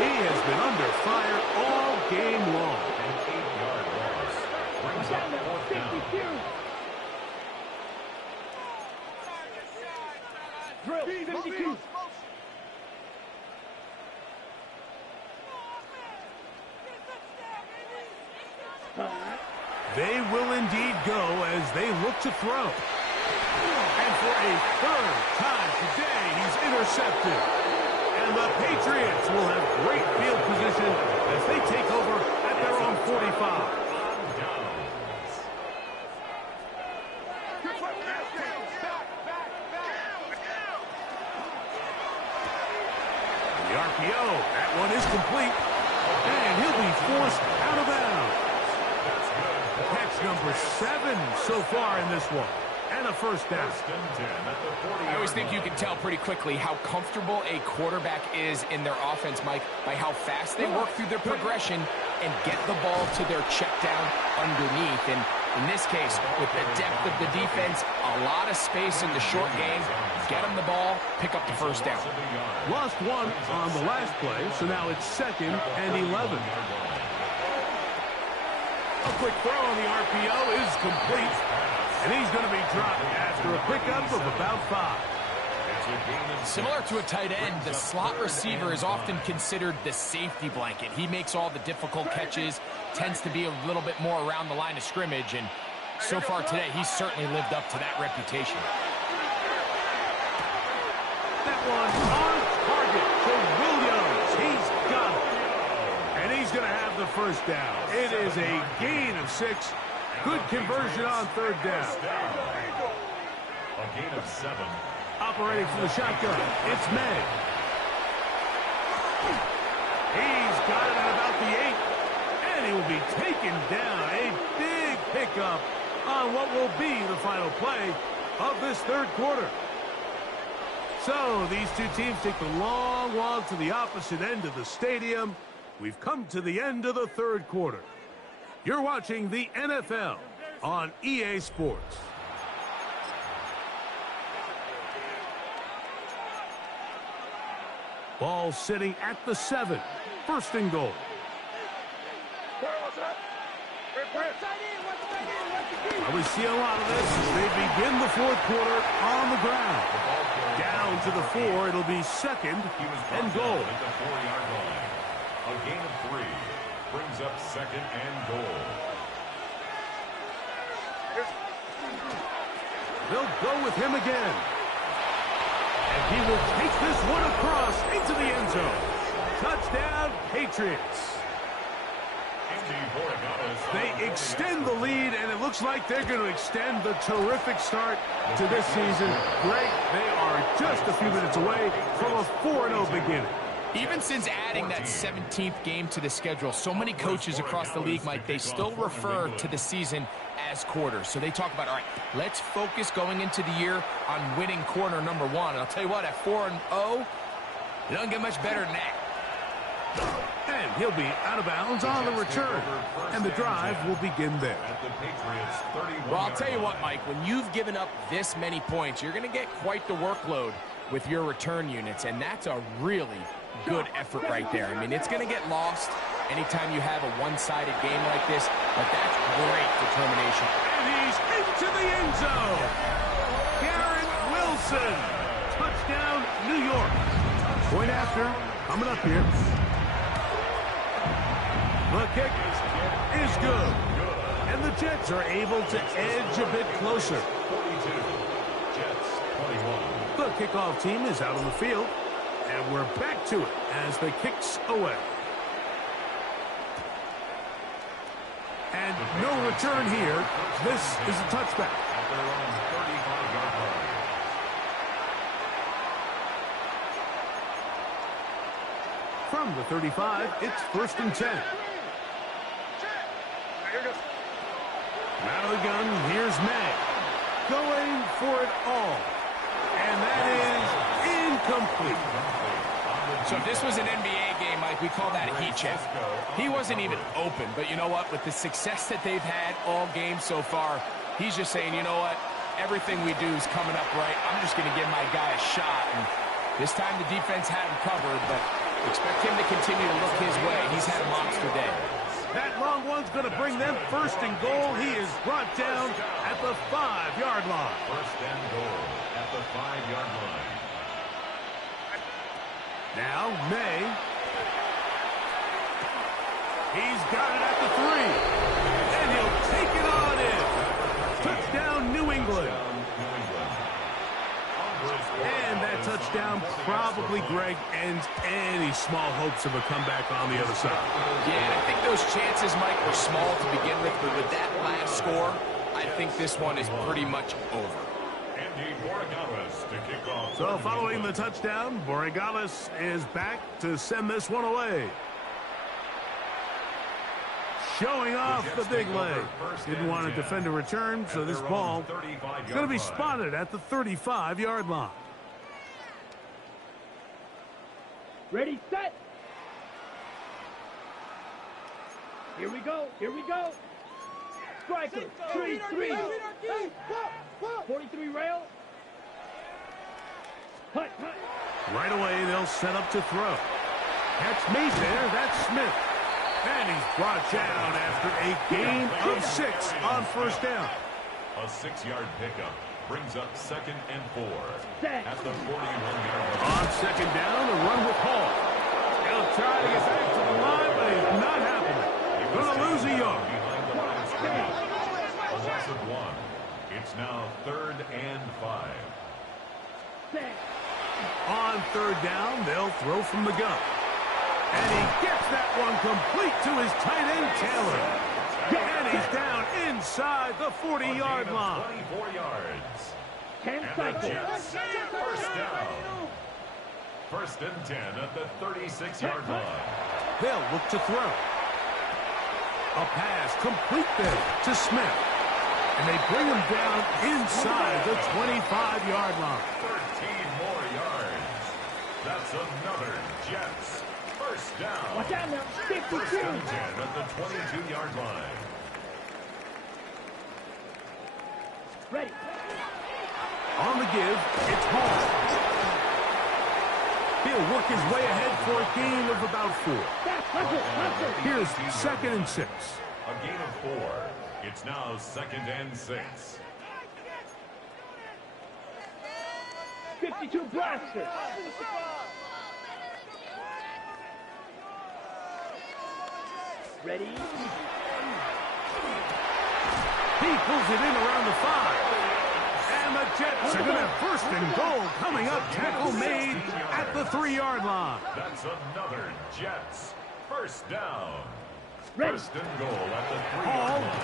He has been under fire all game long. An 8-yard loss. Brings up 4th down. Drill, 52. They will indeed go as they look to throw. And for a 3rd time today, he's intercepted. And And the Patriots will have great field position as they take over at their own 45. The RPO, that one is complete. And he'll be forced out of bounds. Catch number 7 so far in this one. And a first down. I always think you can tell pretty quickly how comfortable a quarterback is in their offense, Mike, by how fast they work through their progression and get the ball to their check down underneath. And in this case, with the depth of the defense, a lot of space in the short game, get them the ball, pick up the first down. Lost one on the last play, so now it's 2nd and 11. A quick throw on the RPO is complete. And he's going to be dropped after a pickup of about 5. Similar to a tight end, the slot receiver is often considered the safety blanket. He makes all the difficult catches, tends to be a little bit more around the line of scrimmage, and so far today, he's certainly lived up to that reputation. That one on target for Williams. He's got it. And he's going to have the first down. It is a gain of 6. Good conversion on 3rd down. A gain of 7. Operating from the shotgun, it's May. He's got it at about the 8. And he will be taken down. A big pickup on what will be the final play of this 3rd quarter. So these two teams take the long walk to the opposite end of the stadium. We've come to the end of the 3rd quarter. You're watching the NFL on EA Sports. Ball sitting at the 7. 1st and goal. Well, we see a lot of this as they begin the 4th quarter on the ground. Down to the 4, it'll be 2nd and goal. At the 4-yard line. A gain of 3 brings up 2nd and goal. They'll go with him again. And he will take this one across into the end zone. Touchdown, Patriots. They extend the lead, and it looks like they're going to extend the terrific start to this season. Greg, they are just a few minutes away from a 4-0 beginning. Even since adding that 17th game to the schedule, so many coaches across the league, Mike, they still refer to the season as quarters. So they talk about, all right, let's focus going into the year on winning quarter number 1. And I'll tell you what, at 4-0, it doesn't get much better than that. And he'll be out of bounds on the return. And the drive will begin there. Well, I'll tell you what, Mike, when you've given up this many points, you're going to get quite the workload with your return units. And that's a really good effort right there. I mean, it's going to get lost anytime you have a one-sided game like this, but that's great determination. And he's into the end zone. Garrett Wilson. Touchdown, New York. Point after, coming up here. The kick is good. And the Jets are able to edge a bit closer. 42. Jets 21. The kickoff team is out on the field. And we're back to it as the kick's away. And no return here. This is a touchback. At their own 35-yard line. From the 35, it's 1st and 10. Out of the gun, here's May. Going for it all. And that is incomplete. So if this was an NBA game, Mike, we call that a heat check. He wasn't even open, but you know what? With the success that they've had all game so far, he's just saying, you know what? Everything we do is coming up right. I'm just going to give my guy a shot. And this time the defense had him covered, but expect him to continue to look his way. He's had a monster day. That long one's going to bring them 1st and goal. He is brought down at the 5-yard line. 1st and goal at the 5-yard line. Now, May. He's got it at the 3. And he'll take it on in. Touchdown, New England. And that's a touchdown probably, Greg, ends any small hopes of a comeback on the other side. Yeah, and I think those chances, Mike, were small to begin with, but with that last score, I think this one is pretty much over. Andy Borregales to kick off. So following the touchdown, Borregales is back to send this one away. Showing off the big leg. Didn't want to defend a return, so this ball is going to be spotted at the 35-yard line. Ready, set. Here we go. Here we go. Striker. 3-3. 43 rail. Hut, hut. Right away, they'll set up to throw. Catch made there. That's Smith. And he's brought down after a gain of 6 on first down. A 6-yard pickup brings up 2nd and 4 Set. at the 41-yard line. On second down, a run with Hall. He'll try to get back to the line, but it's not happening. Going to lose a yard. Behind the line of scrimmage. A loss of 1. It's now 3rd and 5. Set. On third down, they'll throw from the gun. And he gets that one complete to his tight end, Taylor. And he's down inside the 40-yard line. 24 yards. 10 And the cycles. Jets, first down. 1st and 10 at the 36-yard line. They'll look to throw. A pass complete there to Smith. And they bring him down inside the 25-yard line. 13 more yards. That's another Jets. First down. Watch out now. 52. 1st and 10 at the 22-yard line. Ready. On the give, it's Hall. He'll work his way ahead for a gain of about 4. Hustle. Here's 2nd and 6. A gain of 4. It's now 2nd and 6. 52 blasters. Ready. He pulls it in around the 5. And the Jets are going to have 1st and goal coming up. Tackle made at the 3-yard line. That's another Jets. First down. Ready. 1st and goal at the 3-yard Hall. line.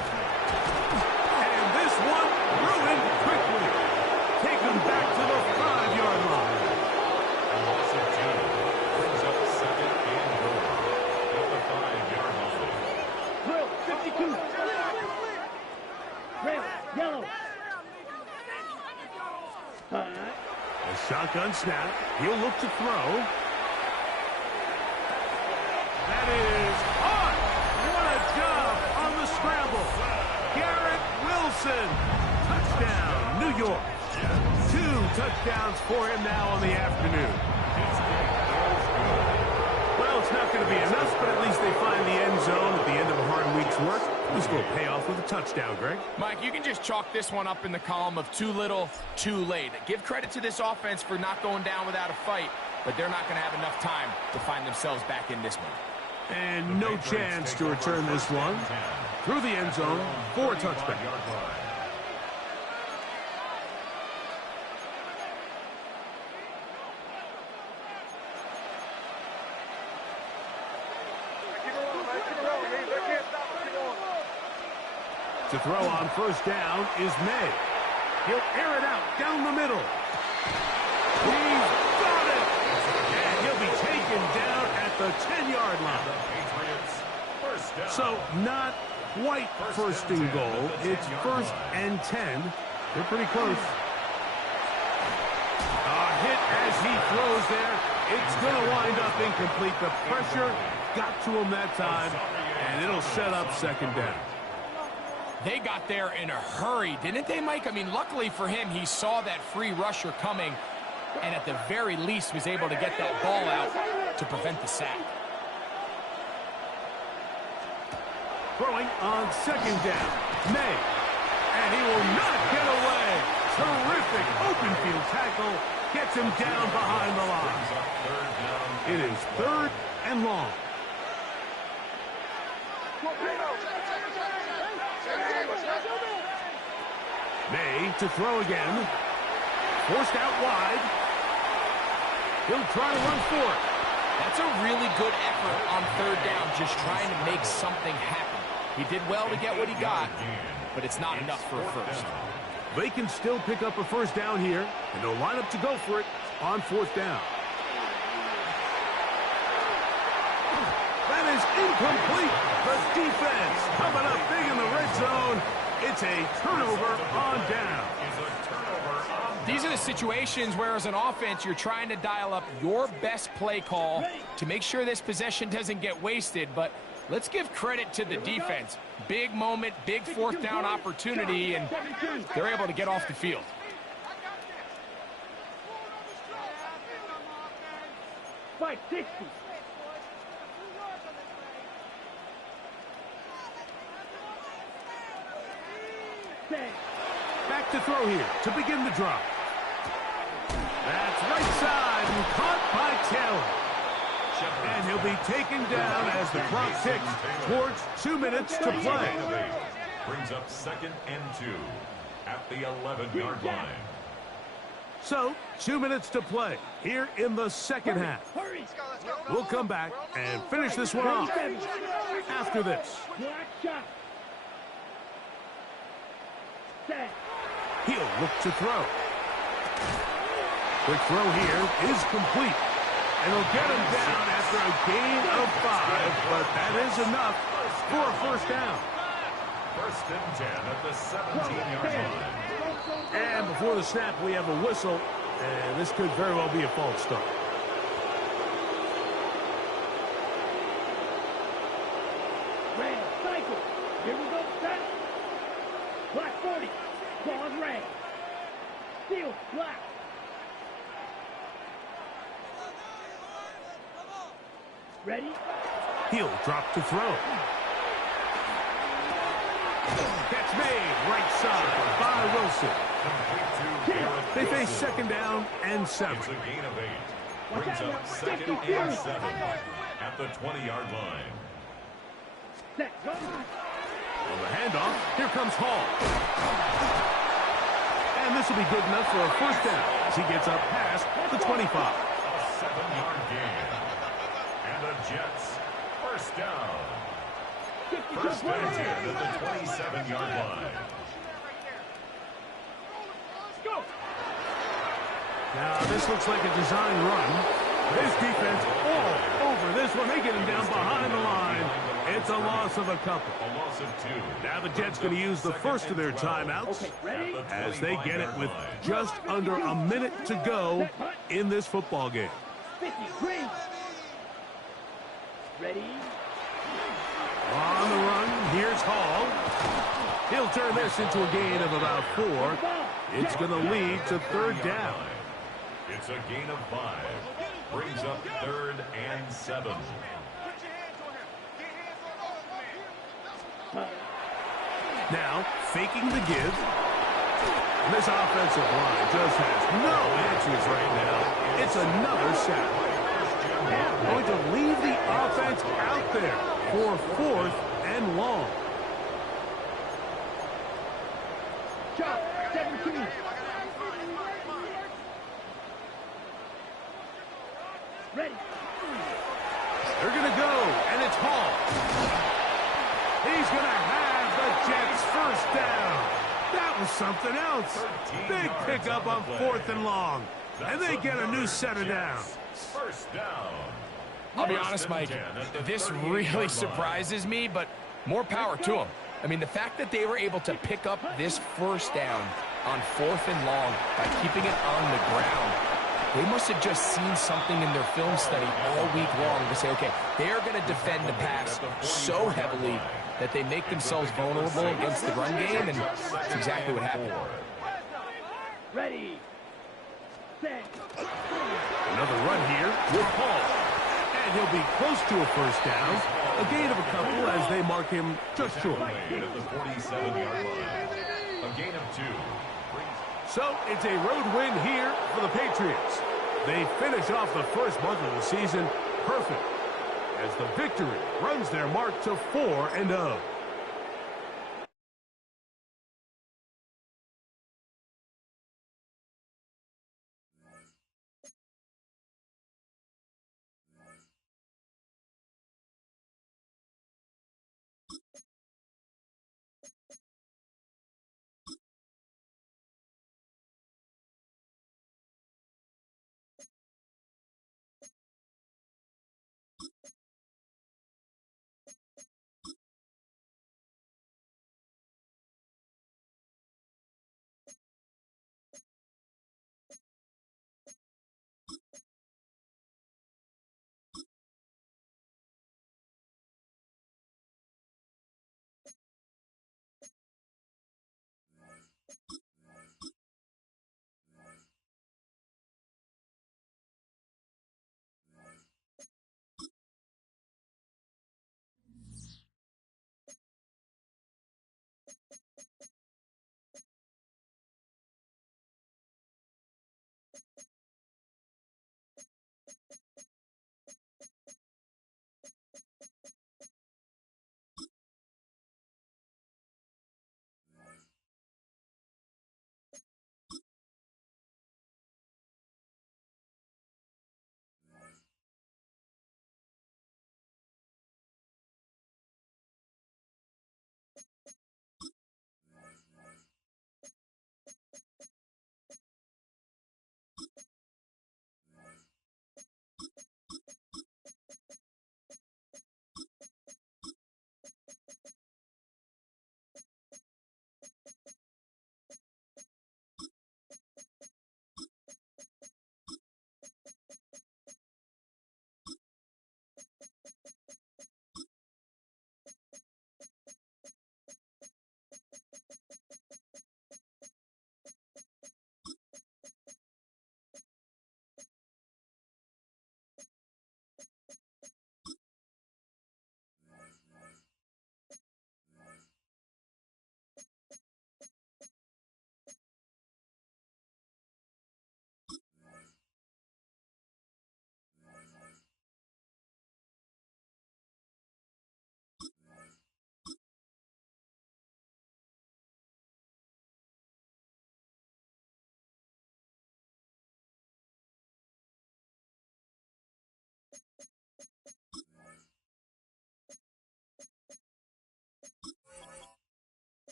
And this one ruined quickly. Taken back to the 5-yard line. A loss of 2 brings up 2nd and goal at the 5-yard line. Drill. 52. Red. Yellow. A shotgun snap. He'll look to throw. That is hot. What a job on the scramble. Garrett Wilson. Touchdown, New York. 2 touchdowns for him now on the afternoon. Well, it's not going to be enough, but at least they find the end zone at the end of a hard week's work. This will pay off with a touchdown, Greg. Mike, you can just chalk this one up in the column of too little, too late. Give credit to this offense for not going down without a fight, but they're not going to have enough time to find themselves back in this one. And no chance to return this one through the end zone for a touchback. To throw on first down is May. He'll air it out down the middle. He's got it! And he'll be taken down at the 10-yard line. So not quite 1st and goal. It's 1st and 10. They're pretty close. A hit as he throws there. It's going to wind up incomplete. The pressure got to him that time, and it'll set up 2nd down. They got there in a hurry, didn't they, Mike? I mean, luckily for him, he saw that free rusher coming and at the very least was able to get that ball out to prevent the sack. Throwing on 2nd down, May. And he will not get away. Terrific open field tackle. Gets him down behind the line. It is 3rd and long. May to throw again. Forced out wide. He'll try to run for it. That's a really good effort on third down, just trying to make something happen. He did well to get what he got, but it's not enough for a first. They can still pick up a first down here, and they'll line up to go for it on fourth down. That is incomplete. The defense coming up big in the red zone. It's a turnover on down. These are the situations where, as an offense, you're trying to dial up your best play call to make sure this possession doesn't get wasted. But let's give credit to the defense. Big moment, big fourth down opportunity, and they're able to get off the field. Fight 60. Back to throw here to begin the drive. That's right side and caught by Taylor. And he'll be taken down as the clock ticks towards 2 minutes to play. Brings up 2nd and 2 at the 11-yard line. So, 2 minutes to play here in the second half. We'll come back and finish this one off after this. He'll look to throw. Quick throw here is complete. And he'll get him down after a gain of 5, but that is enough for a first down. 1st and 10 at the 17-yard line. And before the snap, we have a whistle, and this could very well be a false start. Red, cycle. Here we go, set. Black 40. Pause red. Steel, black. Ready? He'll drop to throw. Catch made, right side by Wilson. They face 2nd down and 7. It's a gain of 8. Brings up 2nd and 7 at the 20-yard line. Set, go. On the handoff, here comes Hall. And this will be good enough for a first down as he gets up past the 25. A 7-yard gain. And the Jets, first down. 1st and 10 at the 27-yard line. Now, this looks like a design run. His defense all over this one. They get him down behind the line. It's a loss of a couple. A loss of 2. Now the Jets going to use the first of their timeouts as they get it with just under a minute to go in this football game. 50, green. Ready? On the run, here's Hall. He'll turn this into a gain of about 4. It's going to lead to 3rd down. It's a gain of 5. Brings up 3rd and 7. Now, faking the give. And this offensive line just has no answers right now. It's another sack. Going to leave the offense out there for 4th and long. Chop, 17. Ready. They're going to go, and it's Hall. He's going to have the Jets first down. That was something else. Big pickup on 4th and long. And they get a new set of downs. First down. I'll be honest, Mike, this really surprises me, but more power to them. I mean, the fact that they were able to pick up this first down on 4th and long by keeping it on the ground, they must have just seen something in their film study all week long to say, okay, they're going to defend the pass so heavily that they make themselves vulnerable against the run game, and that's exactly what happened. Ready. Set. Another run here with Hall. And he'll be close to a first down. A gain of a couple as they mark him just short. At the 47-yard line. A gain of 2. So it's a road win here for the Patriots. They finish off the first month of the season perfect as the victory runs their mark to 4-0.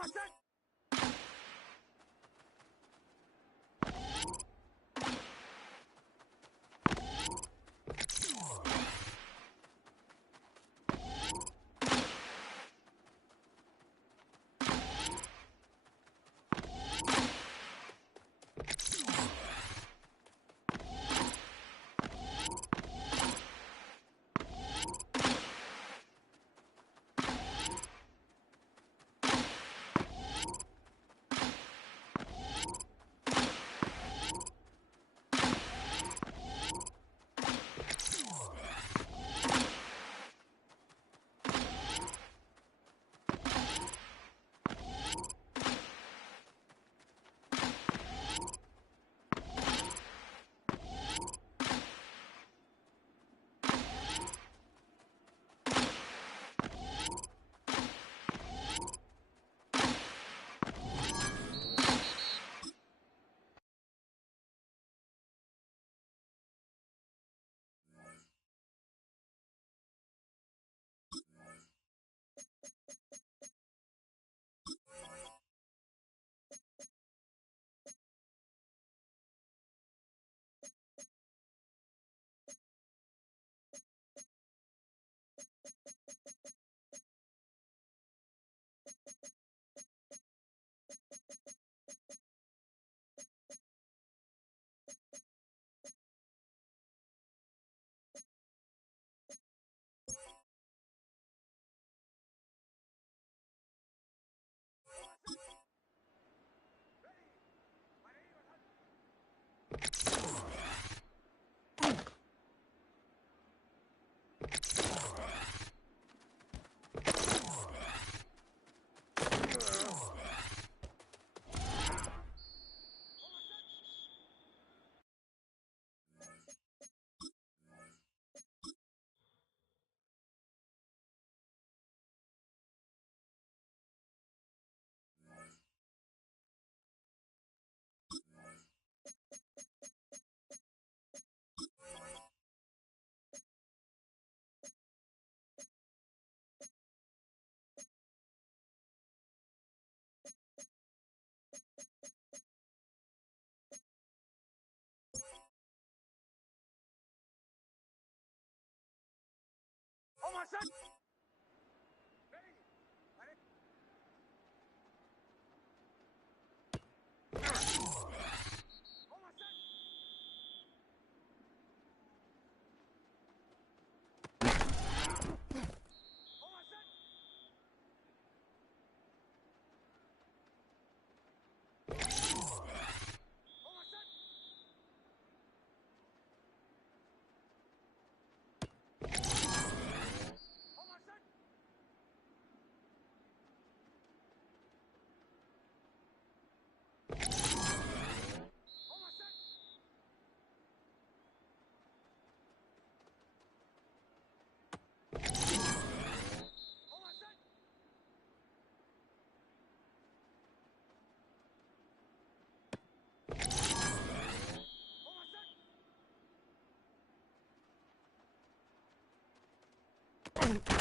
my set. On my set. Ready. On my set. On my set. On my set. On my set. On my set. On my set. On my set.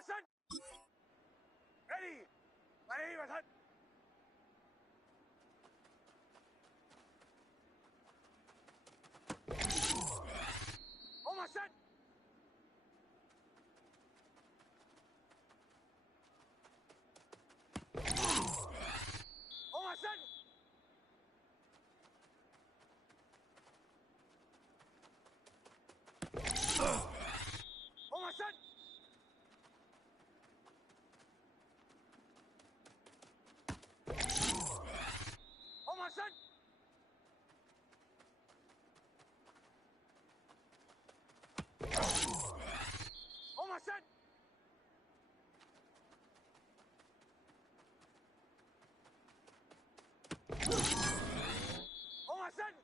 Omasan! Ready! Ready, Omasan! Omasan! Omasan! Omasan! Omasan! Omasan! Omasan!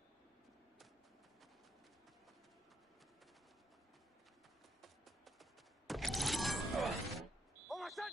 Omasan!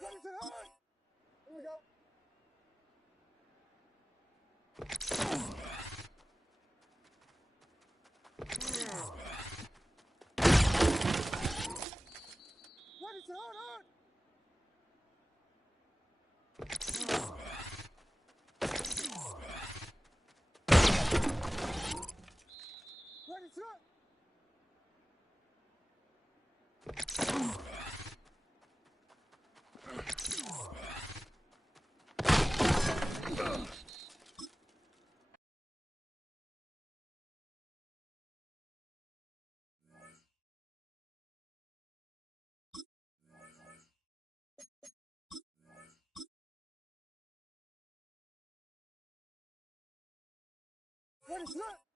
Here we go. What is that?